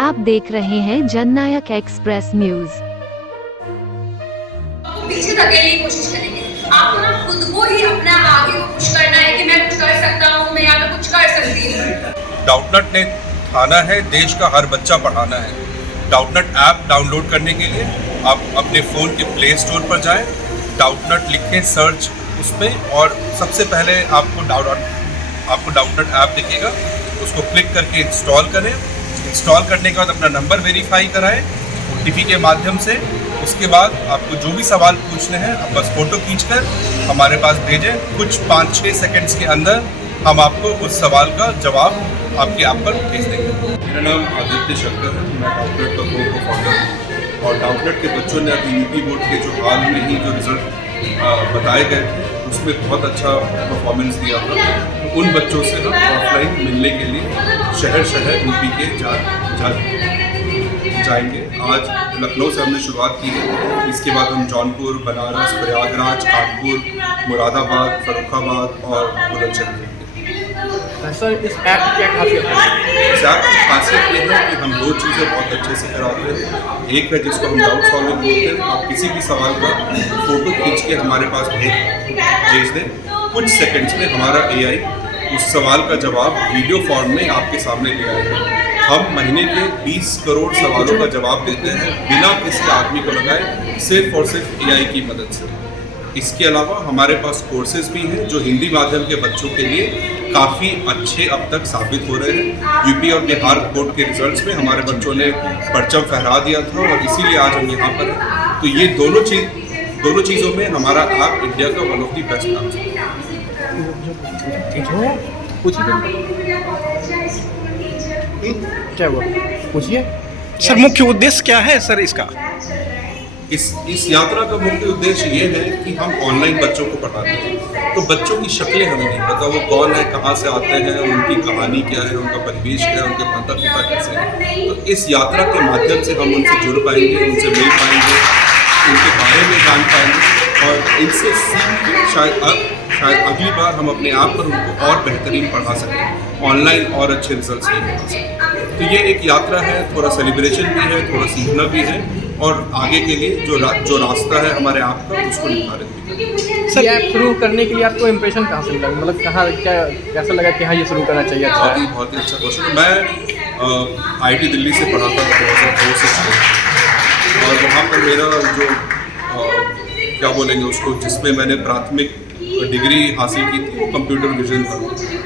आप देख रहे हैं जननायक एक्सप्रेस न्यूज। पीछे धकेलने की कोशिश करेंगे। आपको ना खुद को ही अपना आगे को पुश करना है कि मैं कुछ कर सकता हूँ, मैं यहाँ पे कुछ कर सकती हूँ। डाउटनट ने ठाना है देश का हर बच्चा पढ़ाना है। डाउटनट ऐप डाउनलोड करने के लिए आप अपने फ़ोन के प्ले स्टोर पर जाएं, डाउटनट लिखें सर्च उसमें, और सबसे पहले आपको डाउटनट ऐप दिखेगा, उसको क्लिक करके इंस्टॉल करें। इंस्टॉल करने के बाद अपना नंबर वेरीफाई कराएं OTP के माध्यम से। उसके बाद आपको जो भी सवाल पूछने हैं आप बस फ़ोटो खींचकर हमारे पास भेजें। कुछ 5-6 सेकंड्स के अंदर हम आपको उस सवाल का जवाब आपके ऐप पर भेज देंगे। मेरा नाम आदित्य शंकर है, मैं डाउटनट का को फाउंडर हूँ। और डाउटनट के बच्चों ने अभी यूपी बोर्ड के जो हाल में ही जो रिजल्ट बताए गए थे उसमें बहुत अच्छा परफॉर्मेंस दिया था। तो उन बच्चों से हम ऑफलाइन मिलने के लिए शहर यूपी के जाएंगे। आज लखनऊ से हमने शुरुआत की है, इसके बाद हम जौनपुर, बनारस, प्रयागराज, कानपुर, मुरादाबाद, फर्रुखाबाद और बुलंदशहर जाएंगे। सर, इस ऐप की क्या खासियत है? इस ऐप की खासियत ये है कि हम 2 चीज़ें बहुत अच्छे से कराते हैं। एक है जिसको हम डाउट सॉल्विंग बोलते हैं। आप किसी भी सवाल का फ़ोटो खींच के हमारे पास भेज दें, कुछ सेकंड्स में हमारा AI उस सवाल का जवाब वीडियो फॉर्म में आपके सामने ले आएगा। हम महीने के 20 करोड़ सवालों का जवाब देते हैं बिना किसी आदमी को लगाए, सिर्फ और सिर्फ AI की मदद से। इसके अलावा हमारे पास कोर्सेज भी हैं जो हिंदी माध्यम के बच्चों के लिए काफ़ी अच्छे अब तक साबित हो रहे हैं। यूपी और बिहार बोर्ड के रिजल्ट्स में हमारे बच्चों ने परचम फहरा दिया था और इसीलिए आज हम यहाँ पर हैं। तो ये दोनों चीज़ों में हमारा ऐप इंडिया का one of the best app है। क्या हुआ? पूछिए सर, मुख्य उद्देश्य क्या है सर इसका? इस यात्रा का मुख्य उद्देश्य ये है कि हम ऑनलाइन बच्चों को पढ़ाते हैं। तो बच्चों की शक्लें हमें नहीं पता, वो कौन है, कहाँ से आते हैं, उनकी कहानी क्या है, उनका परिवेश क्या है, उनके माता पिता कैसे हैं। तो इस यात्रा के माध्यम से हम उनसे जुड़ पाएंगे, उनसे मिल पाएंगे, उनके बारे में जान पाएंगे और इनसे सीख के शायद अगली बार हम अपने आप पर उनको और बेहतरीन पढ़ा सकें, ऑनलाइन और अच्छे रिजल्ट्स लेकर आ सकें। तो ये एक यात्रा है, थोड़ा सेलिब्रेशन भी है, थोड़ा सीखना भी है और आगे के लिए जो रास्ता है हमारे आप का उसको निर्धारित भी करें। सर, ऐप शुरू करने के लिए आपको इम्प्रेशन कहाँ से मिला? मतलब कहाँ कैसा लगा कि हाँ ये शुरू करना चाहिए? बहुत ही अच्छा क्वेश्चन। मैं IIT दिल्ली से पढ़ा था 2002 से, और वहाँ पर मेरा जो क्या बोलेंगे उसको, जिसमें मैंने प्राथमिक डिग्री हासिल की थी वो कंप्यूटर विजन था।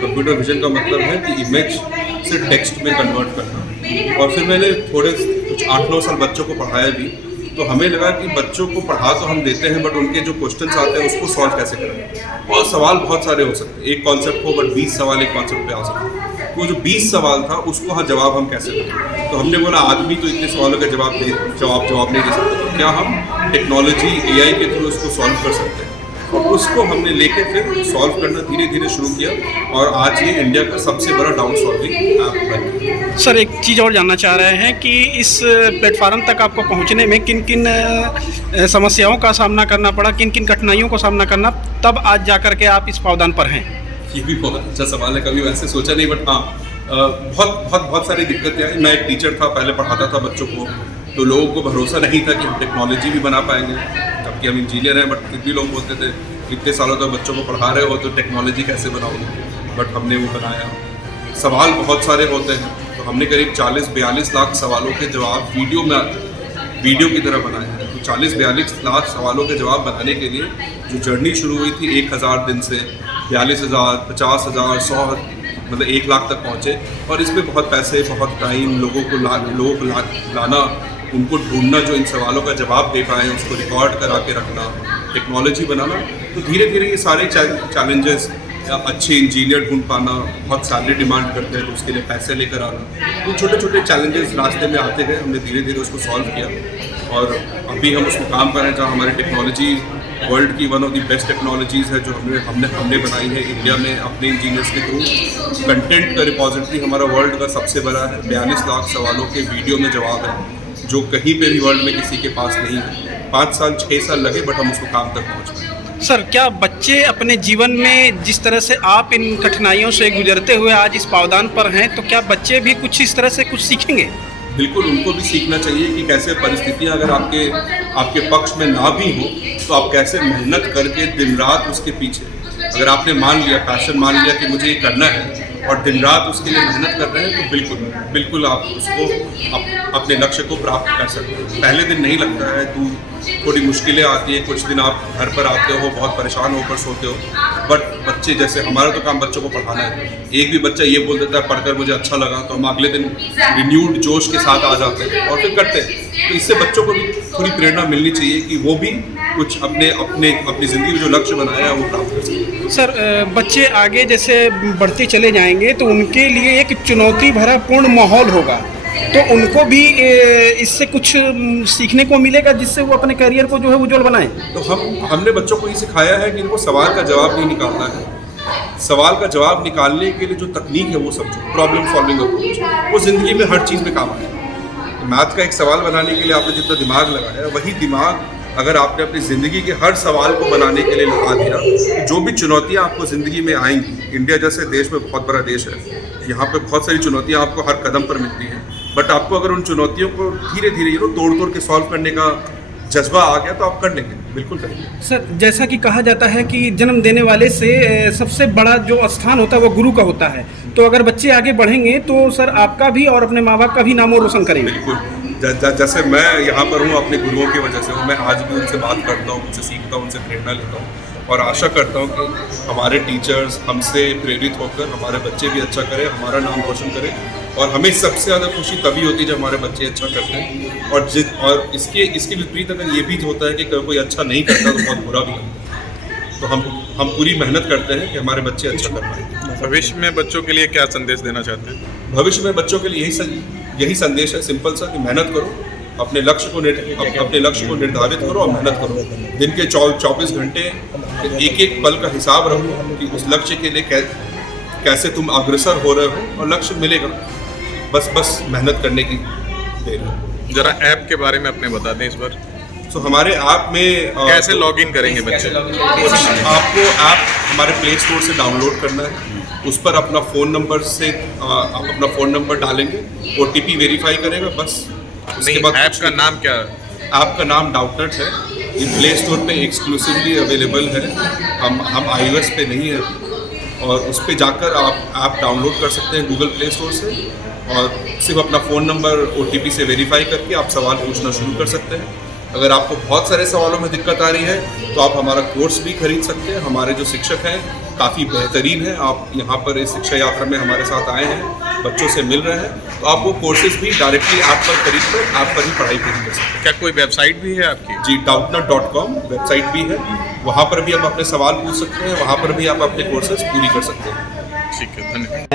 कंप्यूटर विजन का मतलब है कि इमेज से टेक्स्ट में कन्वर्ट करना। और फिर मैंने कुछ 8-9 साल बच्चों को पढ़ाया भी। तो हमें लगा कि बच्चों को पढ़ा तो हम देते हैं, बट उनके जो क्वेश्चंस आते हैं उसको सॉल्व कैसे करें। और सवाल बहुत सारे हो सकते हैं, एक कॉन्सेप्ट हो बट 20 सवाल एक कॉन्सेप्ट पे आ सकते हैं। वो जो 20 सवाल था उसको जवाब हम कैसे दें। तो हमने बोला आदमी तो इतने सवालों का जवाब नहीं दे सकते, तो क्या हम टेक्नोलॉजी AI के थ्रू उसको सॉल्व कर सकते हैं। और उसको हमने लेके फिर सॉल्व करना धीरे धीरे शुरू किया और आज ये इंडिया का सबसे बड़ा डाउन सॉल्विंग ऐप बन गया। सर, एक चीज़ और जानना चाह रहे हैं कि इस प्लेटफार्म तक आपको पहुंचने में किन किन समस्याओं का सामना करना पड़ा, किन किन कठिनाइयों का सामना करना, तब आज जा कर के आप इस पावदान पर हैं? ये भी बहुत अच्छा सवाल है, कभी वैसे सोचा नहीं, बट हाँ बहुत सारी दिक्कतें आई। मैं एक टीचर था, पहले पढ़ाता था बच्चों को, तो लोगों को भरोसा नहीं था कि हम टेक्नोलॉजी भी बना पाएंगे, जबकि हम इंजीनियर हैं। बट फिर भी लोग बोलते थे इतने सालों तक बच्चों को पढ़ा रहे हो तो टेक्नोलॉजी कैसे बनाओगे। बट हमने वो बनाया। सवाल बहुत सारे होते हैं, तो हमने करीब 40-42 लाख सवालों के जवाब वीडियो की तरह बनाए हैं। तो 40-42 लाख सवालों के जवाब बनाने के लिए जो जर्नी शुरू हुई थी 1000 दिन से 42,000, 50,000, 100, मतलब 1 लाख तक पहुँचे। और इसमें बहुत पैसे, बहुत टाइम, लोगों को लाना, उनको ढूंढना जो इन सवालों का जवाब दे पाएँ, उसको रिकॉर्ड करा के रखना, टेक्नोलॉजी बनाना। तो धीरे धीरे ये सारे चैलेंजेस, अच्छे इंजीनियर ढूंढ पाना, बहुत सैलरी डिमांड करते हैं तो उसके लिए पैसे लेकर आना, तो छोटे छोटे चैलेंजेस रास्ते में आते गए। हमने धीरे धीरे उसको सॉल्व किया और अभी हम उसको काम कर रहे हैं जहाँ हमारी टेक्नोलॉजी वर्ल्ड की one of the best technologies है जो हमने बनाई है इंडिया में अपने इंजीनियर्स के थ्रू। कंटेंट का रिपोजिटरी हमारा वर्ल्ड का सबसे बड़ा है, 42 लाख सवालों के वीडियो में जवाब है जो कहीं पे भी वर्ल्ड में किसी के पास नहीं है। 5 साल 6 साल लगे बट हम उसको काम तक पहुँच पाए। सर, क्या बच्चे अपने जीवन में जिस तरह से आप इन कठिनाइयों से गुजरते हुए आज इस पावदान पर हैं, तो क्या बच्चे भी कुछ इस तरह से कुछ सीखेंगे? बिल्कुल, उनको भी सीखना चाहिए कि कैसे परिस्थितियां अगर आपके पक्ष में ना भी हो तो आप कैसे मेहनत करके दिन रात उसके पीछे, अगर आपने मान लिया, पैशन मान लिया कि मुझे ये करना है और दिन रात उसके लिए मेहनत कर रहे हैं, तो बिल्कुल आप उसको अपने लक्ष्य को प्राप्त कर सकते हैं। पहले दिन नहीं लगता है, थोड़ी मुश्किलें आती है, कुछ दिन आप घर पर आते हो, बहुत परेशान होकर सोते हो, बट बच्चे, जैसे हमारा तो काम बच्चों को पढ़ाना है, एक भी बच्चा ये बोल देता है पढ़कर मुझे अच्छा लगा, तो हम अगले दिन रिन्यूड जोश के साथ आ जाते हैं और फिर करते हैं। तो इससे बच्चों को भी थोड़ी प्रेरणा मिलनी चाहिए कि वो भी कुछ अपनी ज़िंदगी में जो लक्ष्य बनाया है वो प्राप्त कर सकें। सर, बच्चे आगे जैसे बढ़ते चले जाएंगे तो उनके लिए एक चुनौती भरा पूर्ण माहौल होगा, तो उनको भी इससे कुछ सीखने को मिलेगा जिससे वो अपने करियर को जो है उज्जवल बनाएं। तो हमने बच्चों को ये सिखाया है कि इनको सवाल का जवाब नहीं निकालना है, सवाल का जवाब निकालने के लिए जो तकनीक है वो समझो, प्रॉब्लम सॉल्विंग अप्रोच, वो ज़िंदगी में हर चीज़ में काम आए। मैथ का एक सवाल बनाने के लिए आपने जितना दिमाग लगाया, वही दिमाग अगर आपने अपनी ज़िंदगी के हर सवाल को बनाने के लिए लगा दिया, तो जो भी चुनौतियाँ आपको ज़िंदगी में आएंगी, इंडिया जैसे देश में बहुत बड़ा देश है, यहाँ पे बहुत सारी चुनौतियाँ आपको हर कदम पर मिलती हैं, बट आपको अगर उन चुनौतियों को धीरे धीरे तोड़ के सॉल्व करने का जज्बा आ गया तो आप कर लेंगे, बिल्कुल करेंगे। सर, जैसा कि कहा जाता है कि जन्म देने वाले से सबसे बड़ा जो स्थान होता है वो गुरु का होता है, तो अगर बच्चे आगे बढ़ेंगे तो सर आपका भी और अपने माँ बाप का भी नाम और रोशन करेंगे। बिल्कुल, जैसे मैं यहाँ पर हूँ अपने गुरुओं की वजह से हूँ, मैं आज भी उनसे बात करता हूँ, उनसे सीखता हूँ, उनसे प्रेरणा लेता हूँ और आशा करता हूँ कि हमारे टीचर्स हमसे प्रेरित होकर हमारे बच्चे भी अच्छा करें, हमारा नाम रोशन करें। और हमें सबसे ज़्यादा खुशी तभी होती है जब हमारे बच्चे अच्छा करते हैं, और इसके विपरीत अगर ये भी होता है कि कोई अच्छा नहीं करता तो बहुत बुरा भी होता है। तो हम पूरी मेहनत करते हैं कि हमारे बच्चे अच्छा कर पाएँ। भविष्य में बच्चों के लिए क्या संदेश देना चाहते हैं? भविष्य में बच्चों के लिए यही संदेश है, सिंपल सा, कि मेहनत करो, अपने लक्ष्य को निर्धारित करो और मेहनत करो। दिन के 24 घंटे एक एक पल का हिसाब रखो कि उस लक्ष्य के लिए कैसे तुम अग्रसर हो रहे हो, और लक्ष्य मिलेगा, बस मेहनत करने की देर है। जरा ऐप के बारे में अपने बता दें इस बार। तो हमारे ऐप में कैसे लॉगिन करेंगे बच्चे? आपको ऐप हमारे प्ले स्टोर से डाउनलोड करना है, उस पर अपना फ़ोन नंबर से आप अपना फ़ोन नंबर डालेंगे, OTP वेरीफाई करेगा, बस। उसके बाद ऐप का नाम क्या? ऐप का नाम डाउटनेट है, ये प्ले स्टोर पे एक्सक्लूसिवली अवेलेबल है, हम iOS पे नहीं है, और उस पर जाकर आप ऐप डाउनलोड कर सकते हैं गूगल प्ले स्टोर से, और सिर्फ अपना फ़ोन नंबर OTP से वेरीफाई करके आप सवाल पूछना शुरू कर सकते हैं। अगर आपको बहुत सारे सवालों में दिक्कत आ रही है तो आप हमारा कोर्स भी खरीद सकते हैं। हमारे जो शिक्षक हैं काफ़ी बेहतरीन हैं, आप यहाँ पर इस शिक्षा यात्रा में हमारे साथ आए हैं, बच्चों से मिल रहे हैं, तो आप वो कोर्सेज भी डायरेक्टली ऐप पर खरीद कर ऐप पर ही पढ़ाई पूरी कर सकते हैं। क्या कोई वेबसाइट भी है आपकी? जी, doubtnut.com वेबसाइट भी है, वहाँ पर भी आप अपने सवाल पूछ सकते हैं, वहाँ पर भी आप अपने कोर्सेज पूरी कर सकते हैं। ठीक है, धन्यवाद।